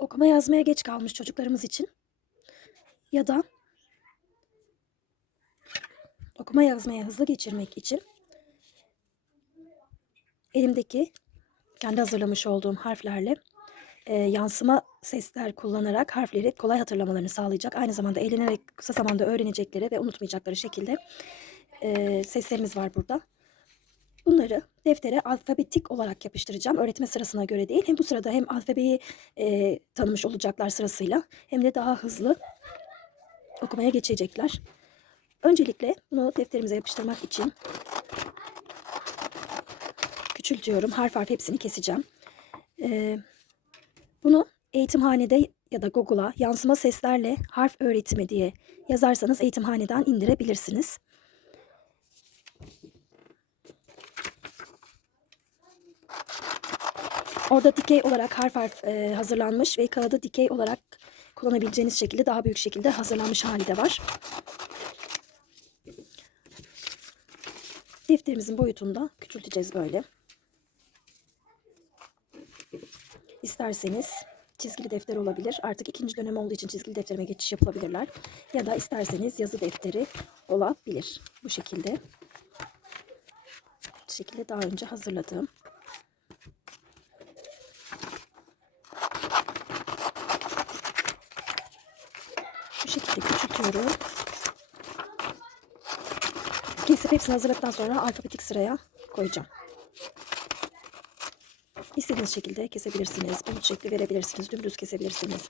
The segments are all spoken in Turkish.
okuma yazmaya geç kalmış çocuklarımız için ya da okuma yazmaya hızlı geçirmek için elimdeki kendi hazırlamış olduğum harflerle e, yansıma sesler kullanarak harfleri kolay hatırlamalarını sağlayacak. Aynı zamanda eğlenerek kısa zamanda öğrenecekleri ve unutmayacakları şekilde e, seslerimiz var burada. Bunları deftere alfabetik olarak yapıştıracağım. Öğretme sırasına göre değil. Hem bu sırada hem alfabeyi e, tanımış olacaklar sırasıyla hem de daha hızlı okumaya geçecekler. Öncelikle bunu defterimize yapıştırmak için küçültüyorum. Harf harf hepsini keseceğim. Ee, bunu eğitimhanede ya da Google'a yansıma seslerle harf öğretimi diye yazarsanız eğitimhaneden indirebilirsiniz. Orada dikey olarak harf harf e, hazırlanmış ve kağıdı dikey olarak kullanabileceğiniz şekilde daha büyük şekilde hazırlanmış hali de var. Defterimizin boyutunu da küçülteceğiz böyle. İsterseniz çizgili defter olabilir. Artık ikinci dönem olduğu için çizgili defterime geçiş yapılabilirler. Ya da isterseniz yazı defteri olabilir. Bu şekilde. Bu şekilde daha önce hazırladığım. Bu şekilde küçültüyorum. Kesip hepsini hazırladıktan sonra alfabetik sıraya koyacağım. İstediğiniz şekilde kesebilirsiniz. Bulut şekli verebilirsiniz. Dümdüz kesebilirsiniz.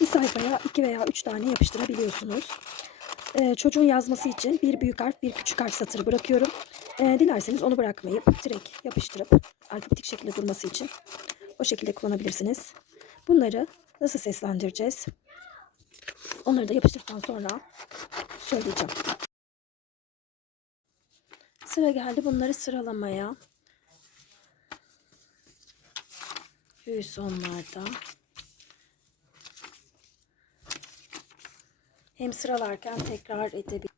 Bir sayfaya iki veya üç tane yapıştırabiliyorsunuz. Ee, çocuğun yazması için bir büyük harf, bir küçük harf satırı bırakıyorum. Ee, dilerseniz onu bırakmayıp direkt yapıştırıp alfabetik şekilde durması için o şekilde kullanabilirsiniz. Bunları nasıl seslendireceğiz? Onları da yapıştırdıktan sonra söyleyeceğim. Sıra geldi bunları sıralamaya. Üs onlarda. Hem sıralarken tekrar edebilir.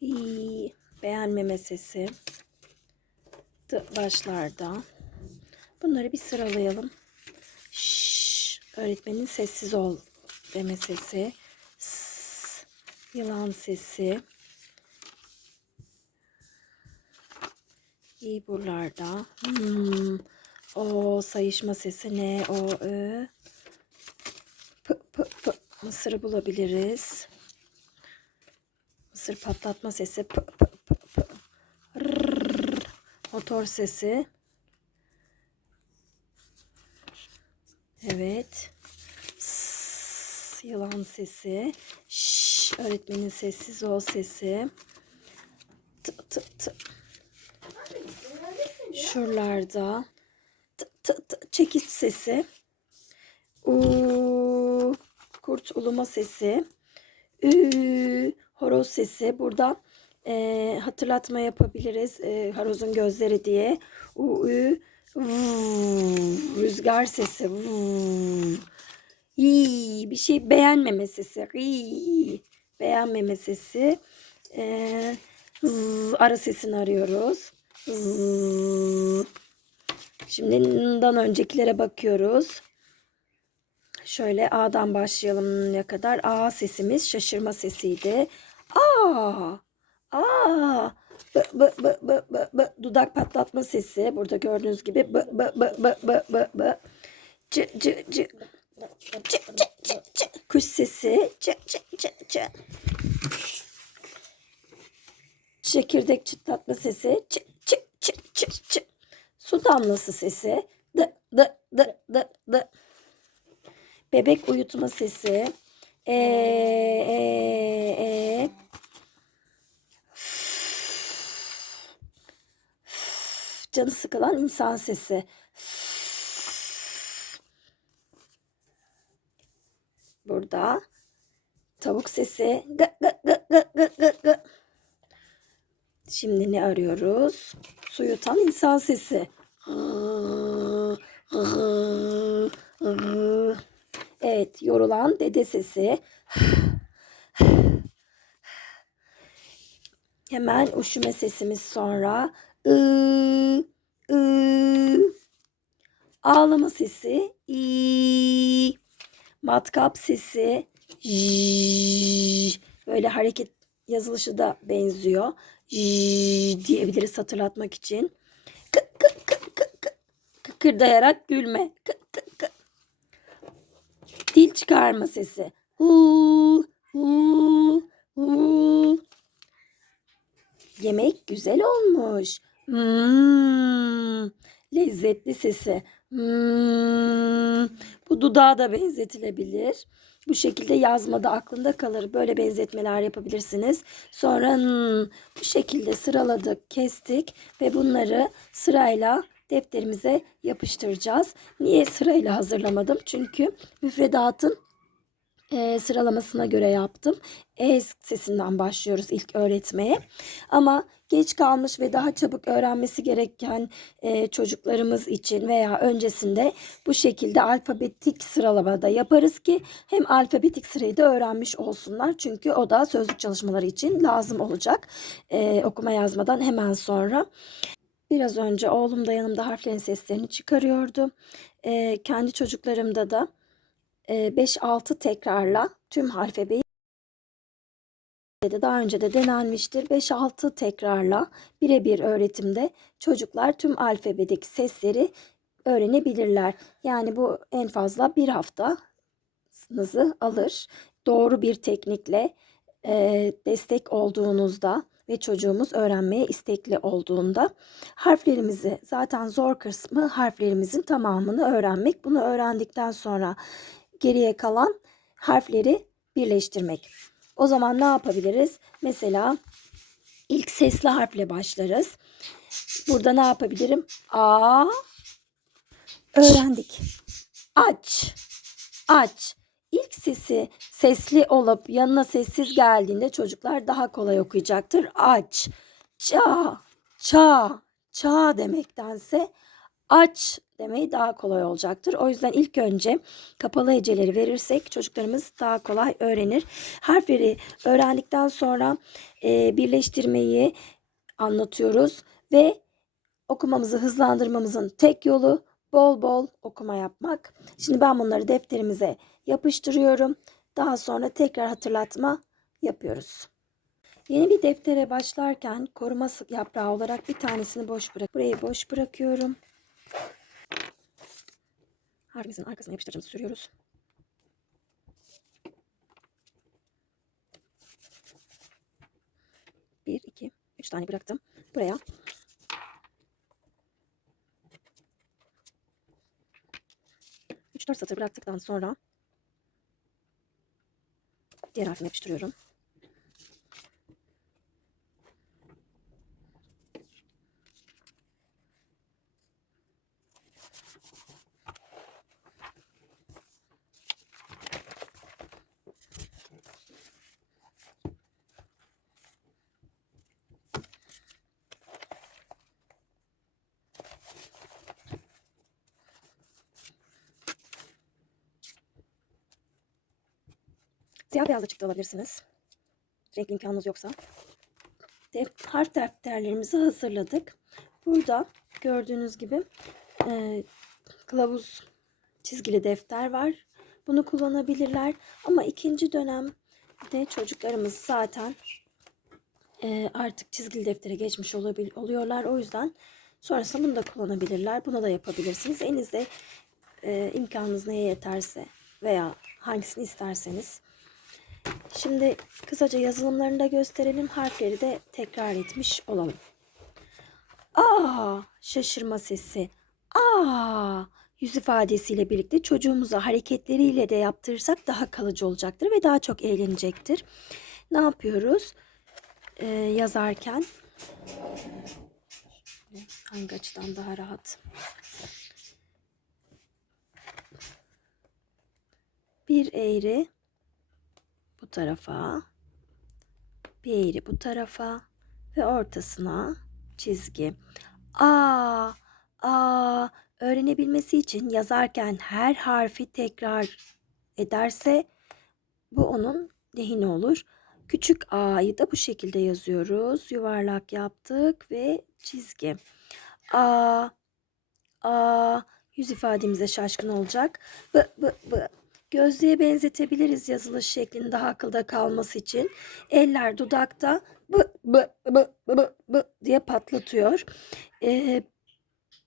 İyi. Beğenmeme sesi. Başlarda. Bunları bir sıralayalım. Öğretmenin sessiz ol deme sesi. S, yılan sesi. İyi buralarda. Hmm. O sayışma sesi ne? O ö. P, p, p. Mısırı bulabiliriz. Mısır patlatma sesi. P, p, p, p. Rrrr. Motor sesi. Evet. S, yılan sesi. Şş, öğretmenin sessiz ol sesi. T, t, t. Şuralarda t, t, t, çekiç sesi. Uuu, kurt uluma sesi. Ü, horoz sesi. Burada e, hatırlatma yapabiliriz. E, horozun gözleri diye. U, ü, vuu, rüzgar sesi. Vuu. İyi, bir şey beğenmeme sesi. İyi, beğenmeme sesi. E, z, arı sesini arıyoruz. Zzz. Şimdi n'dan öncekilere bakıyoruz. Şöyle A'dan başlayalım ne kadar. A sesimiz şaşırma sesiydi. A. A. B, b, b, b, b, b. Dudak patlatma sesi. Burada gördüğünüz gibi b, b, b, b, b, b, b. C, c, c. C, c, c, c. Kuş sesi. C, c, c, c. Çekirdek çıtlatma sesi. Çıt çıt çıt çıt çıt. Su damlası sesi. Dı dı dı dı dı. Bebek uyutma sesi. E e e. Canı sıkılan insan sesi. Burada tavuk sesi. Şimdi ne arıyoruz? Su yutan insan sesi. Evet, yorulan dede sesi. Hemen üşüme sesimiz sonra. I, ı. Ağlama sesi i. Matkap sesi j. Böyle hareket yazılışı da benziyor. J diyebiliriz hatırlatmak için. Kı, kı, kı, kı, kı. Kıkırdayarak gülme. Kı, kı, kı. Dil çıkarma sesi. Hu, hu, hu. Yemek güzel olmuş. Hmm, lezzetli sesi. Hmm, bu dudağa da benzetilebilir. Bu şekilde yazmada aklında kalır. Böyle benzetmeler yapabilirsiniz. Sonra hmm, bu şekilde sıraladık, kestik ve bunları sırayla defterimize yapıştıracağız. Niye sırayla hazırlamadım? Çünkü müfredatın e, sıralamasına göre yaptım. E sesinden başlıyoruz ilk öğretmeye. Ama geç kalmış ve daha çabuk öğrenmesi gereken e, çocuklarımız için veya öncesinde bu şekilde alfabetik sıralamada yaparız ki hem alfabetik sırayı da öğrenmiş olsunlar. Çünkü o da sözlük çalışmaları için lazım olacak e, okuma yazmadan hemen sonra. Biraz önce oğlum da yanımda harflerin seslerini çıkarıyordu. E, kendi çocuklarımda da 5-6 tekrarla tüm alfabeyi de daha önce de denenmiştir. 5-6 tekrarla birebir öğretimde çocuklar tüm alfabedik sesleri öğrenebilirler. Yani bu en fazla bir haftanızı alır. Doğru bir teknikle e, destek olduğunuzda ve çocuğumuz öğrenmeye istekli olduğunda harflerimizi zaten zor kısmı harflerimizin tamamını öğrenmek. Bunu öğrendikten sonra geriye kalan harfleri birleştirmek. O zaman ne yapabiliriz? Mesela ilk sesli harfle başlarız. Burada ne yapabilirim? A öğrendik. Aç. Aç. İlk sesi sesli olup yanına sessiz geldiğinde çocuklar daha kolay okuyacaktır. Aç. Ça. Ça. Ça demektense aç demeyi daha kolay olacaktır. O yüzden ilk önce kapalı heceleri verirsek çocuklarımız daha kolay öğrenir. Harfleri öğrendikten sonra e, birleştirmeyi anlatıyoruz ve okumamızı hızlandırmamızın tek yolu bol bol okuma yapmak. Şimdi ben bunları defterimize yapıştırıyorum. Daha sonra tekrar hatırlatma yapıyoruz. Yeni bir deftere başlarken koruma yaprağı olarak bir tanesini boş bırak. Burayı boş bırakıyorum. Harfimizin arkasına yapıştırıcımızı sürüyoruz. Bir, iki, üç tane bıraktım. Buraya üç dört satır bıraktıktan sonra diğer harfimi yapıştırıyorum. Beyazla çıktı alabilirsiniz. Renk imkanınız yoksa. Def, harf defterlerimizi hazırladık. Burada gördüğünüz gibi e, kılavuz çizgili defter var. Bunu kullanabilirler. Ama ikinci dönemde çocuklarımız zaten e, artık çizgili deftere geçmiş oluyorlar. O yüzden sonrasında bunu da kullanabilirler. Buna da yapabilirsiniz. Elinizde e, imkanınız neye yeterse veya hangisini isterseniz Şimdi kısaca yazılımlarını da gösterelim. Harfleri de tekrar etmiş olalım. Aa, şaşırma sesi. Aa, yüz ifadesiyle birlikte çocuğumuza hareketleriyle de yaptırırsak daha kalıcı olacaktır ve daha çok eğlenecektir. Ne yapıyoruz? Ee, yazarken hangi açıdan daha rahat? Bir eğri bu tarafa, bir eğri bu tarafa ve ortasına çizgi. A, a öğrenebilmesi için yazarken her harfi tekrar ederse bu onun lehine olur. Küçük a'yı da bu şekilde yazıyoruz. Yuvarlak yaptık ve çizgi. A, A, yüz ifademize şaşkın olacak. B, B, B. Gözlüğe benzetebiliriz yazılış şeklinin daha akılda kalması için. Eller dudakta B, B, B, B, B, B diye patlatıyor. Ee,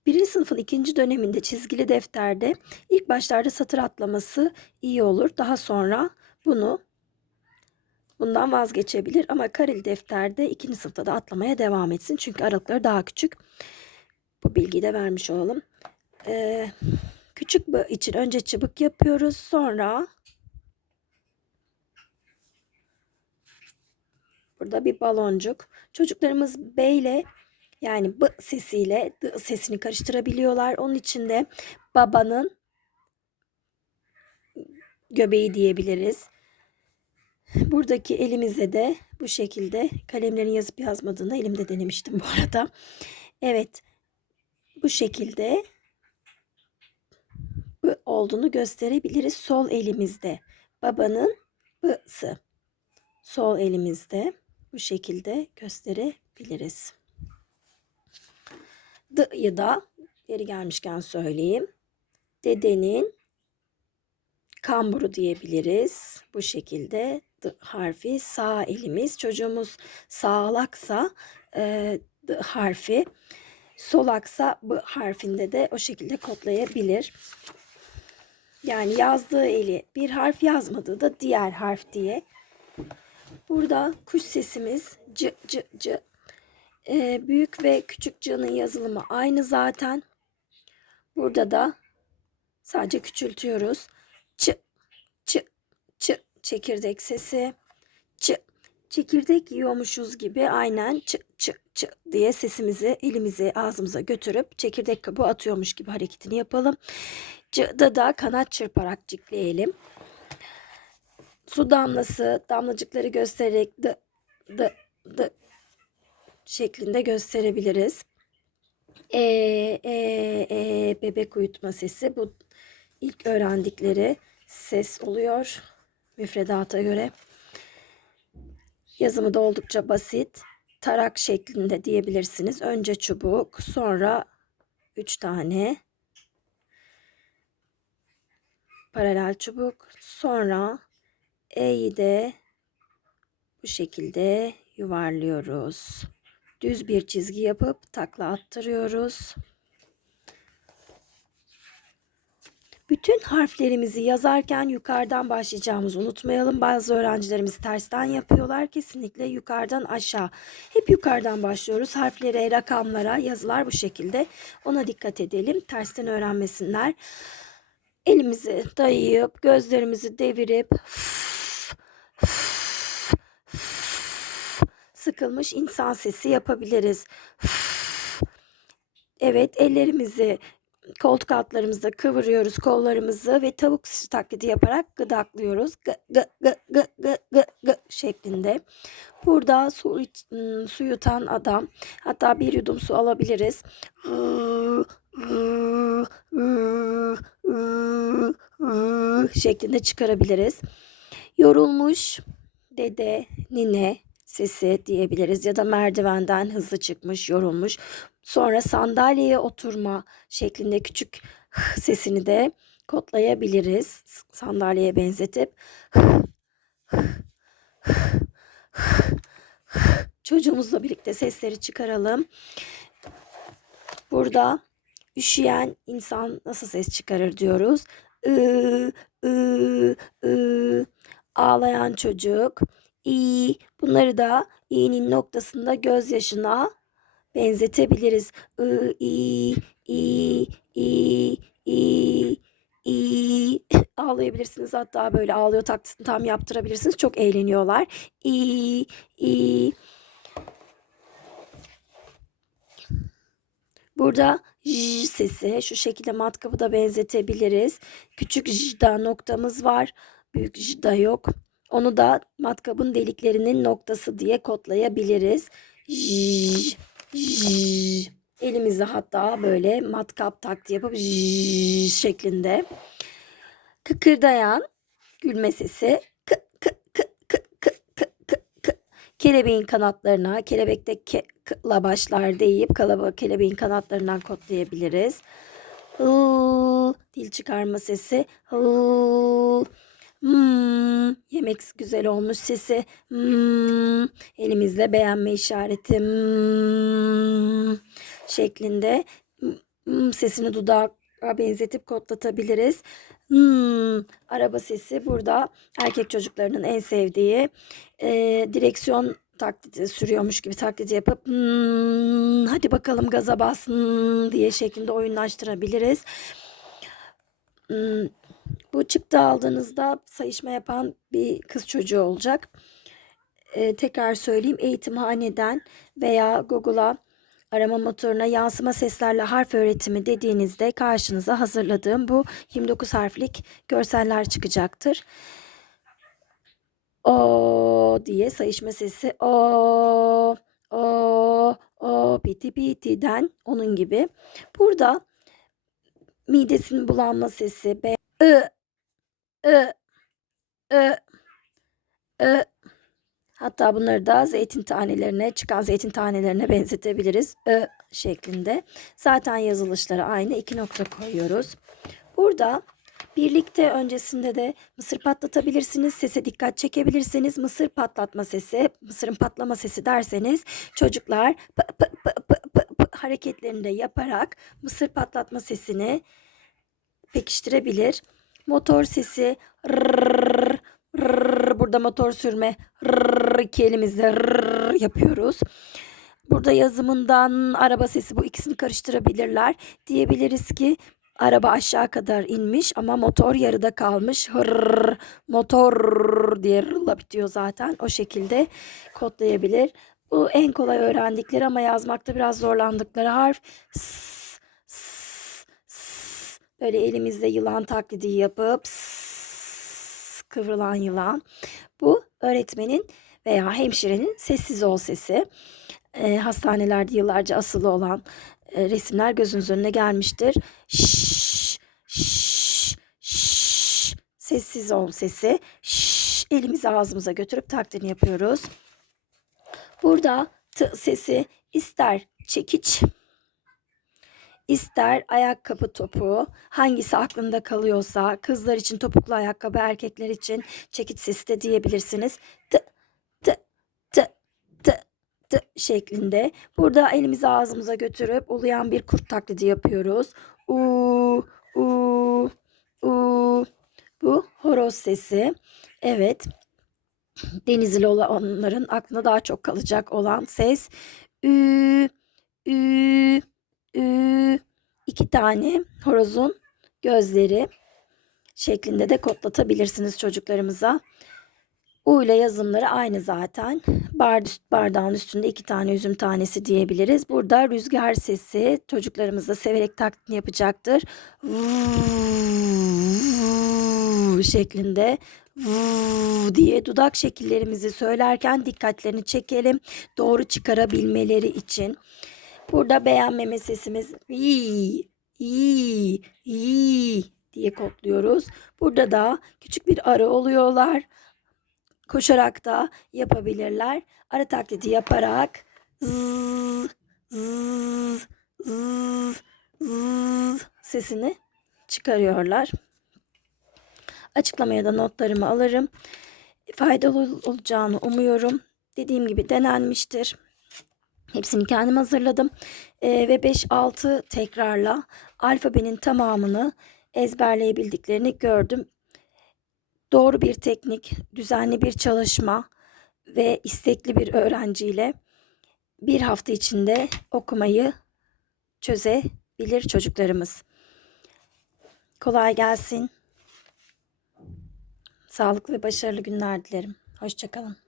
birinci sınıfın ikinci döneminde çizgili defterde ilk başlarda satır atlaması iyi olur. Daha sonra bunu bundan vazgeçebilir ama kareli defterde ikinci sınıfta da atlamaya devam etsin. Çünkü aralıkları daha küçük. Bu bilgiyi de vermiş olalım. Ee, küçük B için önce çıbık yapıyoruz. Sonra burada bir baloncuk. Çocuklarımız B ile yani B sesiyle D sesini karıştırabiliyorlar. Onun için de babanın göbeği diyebiliriz. Buradaki elimize de bu şekilde kalemlerin yazıp yazmadığını elimde denemiştim bu arada. Evet. Bu şekilde bu olduğunu gösterebiliriz sol elimizde. Babanın bısı. Sol elimizde bu şekilde gösterebiliriz. D'yı da yeri gelmişken söyleyeyim. Dedenin kamburu diyebiliriz. Bu şekilde D harfi sağ elimiz. Çocuğumuz sağlaksa e, D harfi solaksa B harfinde de o şekilde kodlayabilir. Yani yazdığı eli bir harf yazmadığı da diğer harf diye. Burada kuş sesimiz c c c. E, büyük ve küçük c'nın yazılımı aynı zaten. Burada da sadece küçültüyoruz. Ç ç ç çekirdek sesi. Ç çekirdek yiyormuşuz gibi aynen ç ç ç diye sesimizi elimizi ağzımıza götürüp çekirdek kabuğu atıyormuş gibi hareketini yapalım. C'da da kanat çırparak cikleyelim. Su damlası damlacıkları göstererek d d d şeklinde gösterebiliriz. E, e, e, bebek uyutma sesi bu ilk öğrendikleri ses oluyor müfredata göre. Yazımı da oldukça basit. Tarak şeklinde diyebilirsiniz. Önce çubuk, sonra 3 tane paralel çubuk, sonra E'yi de bu şekilde yuvarlıyoruz. Düz bir çizgi yapıp takla attırıyoruz. Bütün harflerimizi yazarken yukarıdan başlayacağımızı unutmayalım. Bazı öğrencilerimiz tersten yapıyorlar. Kesinlikle yukarıdan aşağı. Hep yukarıdan başlıyoruz. Harflere, rakamlara, yazılar bu şekilde. Ona dikkat edelim. Tersten öğrenmesinler. Elimizi dayayıp, gözlerimizi devirip sıkılmış insan sesi yapabiliriz. Evet, ellerimizi koltuk altlarımızda kıvırıyoruz kollarımızı ve tavuk taklidi yaparak gıdaklıyoruz. Gı gı gı gı gı gı şeklinde. Burada su, su yutan adam hatta bir yudum su alabiliriz. Şeklinde çıkarabiliriz. Yorulmuş dede, nine sesi diyebiliriz ya da merdivenden hızlı çıkmış, yorulmuş. Sonra sandalyeye oturma şeklinde küçük sesini de kodlayabiliriz. Sandalyeye benzetip çocuğumuzla birlikte sesleri çıkaralım. Burada üşüyen insan nasıl ses çıkarır diyoruz. I, ı, ı, ağlayan çocuk, i. Bunları da i'nin noktasında gözyaşına benzetebiliriz. I, i, i, i, i, i. Ağlayabilirsiniz hatta böyle ağlıyor taklitini tam yaptırabilirsiniz. Çok eğleniyorlar. I, i. Burada j sesi şu şekilde matkabı da benzetebiliriz. Küçük jda noktamız var. Büyük jda yok. Onu da matkabın deliklerinin noktası diye kodlayabiliriz. J, j. Elimizde hatta böyle matkap taktiği yapıp j şeklinde. Kıkırdayan gülme sesi. Kı, kı, kı, kı, kı, kı, kı, kı. Kelebeğin kanatlarına, kelebekte ke la başlar deyip kalaba kelebeğin kanatlarından kodlayabiliriz. Hıl, dil çıkarma sesi. Hıl. Hmm, yemek güzel olmuş sesi. Hmm, elimizle beğenme işareti. Hmm, şeklinde hmm, sesini dudağa benzetip kodlatabiliriz. Hmm, araba sesi burada erkek çocuklarının en sevdiği e, direksiyon taklidi sürüyormuş gibi taklidi yapıp "Hmm, hadi bakalım gaza bas hmm" diye şeklinde oyunlaştırabiliriz. Hmm, bu çıktı aldığınızda sayışma yapan bir kız çocuğu olacak. Ee, tekrar söyleyeyim eğitimhaneden veya Google'a arama motoruna yansıma seslerle harf öğretimi dediğinizde karşınıza hazırladığım bu 29 harflik görseller çıkacaktır. O diye sayışma sesi o o o piti pitiden onun gibi. Burada midesinin bulanma sesi be ı ı ı ı Hatta bunları da zeytin tanelerine, çıkan zeytin tanelerine benzetebiliriz. Ö şeklinde. Zaten yazılışları aynı. iki nokta koyuyoruz. Burada birlikte öncesinde de mısır patlatabilirsiniz. Sese dikkat çekebilirsiniz. Mısır patlatma sesi, mısırın patlama sesi derseniz çocuklar pı pı pı pı pı pı hareketlerini de yaparak mısır patlatma sesini pekiştirebilir. Motor sesi rrrr, burada motor sürme rrrr, iki elimizle rrrr yapıyoruz. Burada yazımından araba sesi bu ikisini karıştırabilirler. Diyebiliriz ki araba aşağı kadar inmiş ama motor yarıda kalmış. Hırr, motor diye rırla bitiyor zaten. O şekilde kodlayabilir. Bu en kolay öğrendikleri ama yazmakta biraz zorlandıkları harf. S, s, s. Böyle elimizde yılan taklidi yapıp s, kıvrılan yılan. Bu öğretmenin veya hemşirenin sessiz ol sesi. E, hastanelerde yıllarca asılı olan e, resimler gözünüz önüne gelmiştir. Şşş, şşş, şşş, sessiz ol sesi. Şşş, elimizi ağzımıza götürüp taklidini yapıyoruz. Burada t sesi ister çekiç, ister ayakkabı topu hangisi aklında kalıyorsa kızlar için topuklu ayakkabı erkekler için çekiç sesi de diyebilirsiniz. T t t t t şeklinde. Burada elimizi ağzımıza götürüp uluyan bir kurt taklidi yapıyoruz. U u u bu horoz sesi. Evet. Denizli olanların aklına daha çok kalacak olan ses. Ü ü iki tane horozun gözleri şeklinde de kodlatabilirsiniz çocuklarımıza. U ile yazımları aynı zaten. Bar, bardağın üstünde iki tane üzüm tanesi diyebiliriz. Burada rüzgar sesi çocuklarımız da severek taklidini yapacaktır. Vuuu şeklinde vuuu diye dudak şekillerimizi söylerken dikkatlerini çekelim. Doğru çıkarabilmeleri için. Burada beğenmeme sesimiz iyi, iyi, iyi diye kodluyoruz. Burada da küçük bir arı oluyorlar. Koşarak da yapabilirler. Arı taklidi yaparak zzz, zzz, zzz, zzz sesini çıkarıyorlar. Açıklamaya da notlarımı alırım. Faydalı olacağını umuyorum. Dediğim gibi denenmiştir. Hepsini kendim hazırladım. Ee, ve 5-6 tekrarla alfabenin tamamını ezberleyebildiklerini gördüm. Doğru bir teknik, düzenli bir çalışma ve istekli bir öğrenciyle bir hafta içinde okumayı çözebilir çocuklarımız. Kolay gelsin. Sağlıklı ve başarılı günler dilerim. Hoşçakalın.